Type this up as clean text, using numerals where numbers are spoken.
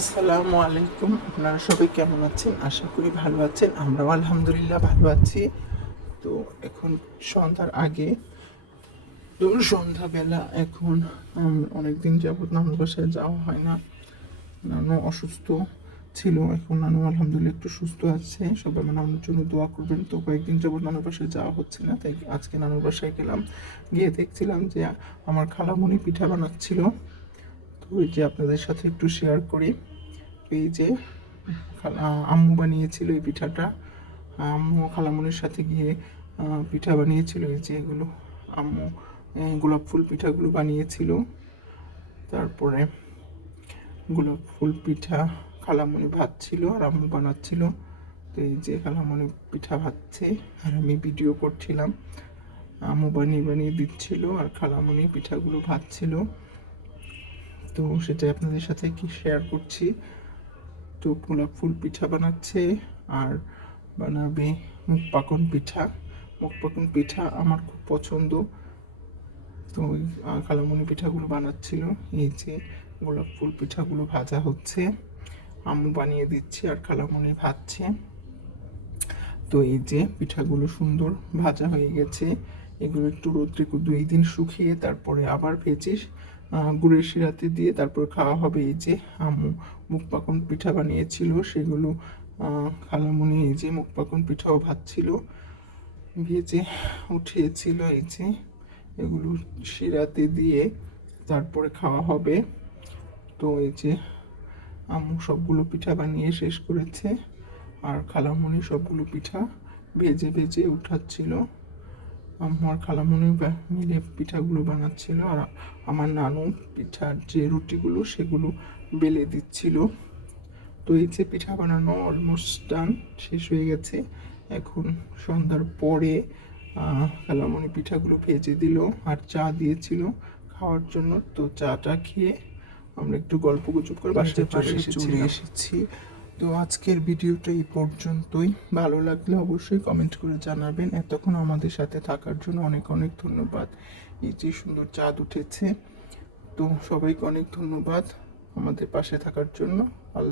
আসসালামু আলাইকুম। আপনারা সবাই কেমন আছেন? আশা করি ভালো আছেন। আমরাও আলহামদুলিল্লাহ ভালো আছি। তো এখন সন্ধ্যার আগে, তো সন্ধ্যাবেলা এখন অনেকদিন যাবত নানুর বাসায় যাওয়া হয় না। নানু অসুস্থ ছিল, এখন নানু আলহামদুলিল্লাহ একটু সুস্থ আছে। সবাই আমার নানুর জন্য দোয়া করবেন। তো কয়েকদিন যাবত নানুর বাসায় যাওয়া হচ্ছে না, তাই আজকে নানুর বাসায় গেলাম। গিয়ে দেখছিলাম যে আমার খালামণি পিঠা বানাচ্ছিল। তো ওই যে আপনাদের সাথে একটু শেয়ার করি। এই যে আম্মু বানিয়েছিল এই পিঠাটা। আম্মু খালামুনির সাথে গিয়ে পিঠা বানিয়েছিল। এই যে এগুলো আম্মু গোলাপ ফুল পিঠাগুলো বানিয়েছিল। তারপরে গোলাপ ফুল পিঠা খালামুনি ভাজছিল আর আম্মু বানাচ্ছিল। তো এই যে খালামুনি পিঠা ভাজছে আর আমি ভিডিও করছিলাম। আম্মু বানিয়ে বানিয়ে দিচ্ছিল আর খালামুনি পিঠাগুলো ভাজছিল। তো সেটাই আপনাদের সাথে কি শেয়ার করছি। তো গোলাপ ফুল পিঠা বানাচ্ছে আর বানাবে মুখ পাকন পিঠা। মুখ পাকন পিঠা আমার খুব পছন্দ। তো ওই কালামুনি পিঠাগুলো বানাচ্ছিল। এই যে গোলাপ ফুল পিঠাগুলো ভাজা হচ্ছে, আম্মু বানিয়ে দিচ্ছে আর খালামুনি ভাজছে। তো এই যে পিঠাগুলো সুন্দর ভাজা হয়ে গেছে। এগুলো একটু রোদ্রে 2 দিন শুকিয়ে তারপরে আবার ভেজে গুড়ের শিরাতে দিয়ে তারপর খাওয়া হবে। এই যে আম্মু মুখ পাকন পিঠা বানিয়েছিল, সেগুলো খালামুনি এই যে মুখ পাকন পিঠাও ভাজছিল, ভেজে উঠিয়েছিল। এই যে এগুলো শিরাতে দিয়ে তারপরে খাওয়া হবে। তো এই যে আম্মু সবগুলো পিঠা বানিয়ে শেষ করেছে আর খালামুনি সবগুলো পিঠা ভেজে ভেজে উঠাচ্ছিল। আম্মু আর খালামুনি মিলে পিঠাগুলো বানাচ্ছিল আর আমার নানু পিঠার যে রুটিগুলো সেগুলো বেলে দিচ্ছিল। তো এই যে পিঠা বানানো অলমোস্ট ডান, শেষ হয়ে গেছে। এখন সন্ধ্যার পরে খালামুনি পিঠাগুলো ভেজে দিল আর চা দিয়েছিল খাওয়ার জন্য। তো চাটা খেয়ে আমরা একটু গল্প গুজব করে বাসায় চলে এসেছি। তো আজকের ভিডিওটা এই পর্যন্তই। ভালো লাগলে অবশ্যই কমেন্ট করে জানাবেন। এতক্ষণ আমাদের সাথে থাকার জন্য অনেক অনেক ধন্যবাদ। এই যে সুন্দর চাঁদ উঠেছে, তো সবাইকে অনেক ধন্যবাদ আমাদের পাশে থাকার জন্য। আল্লাহ।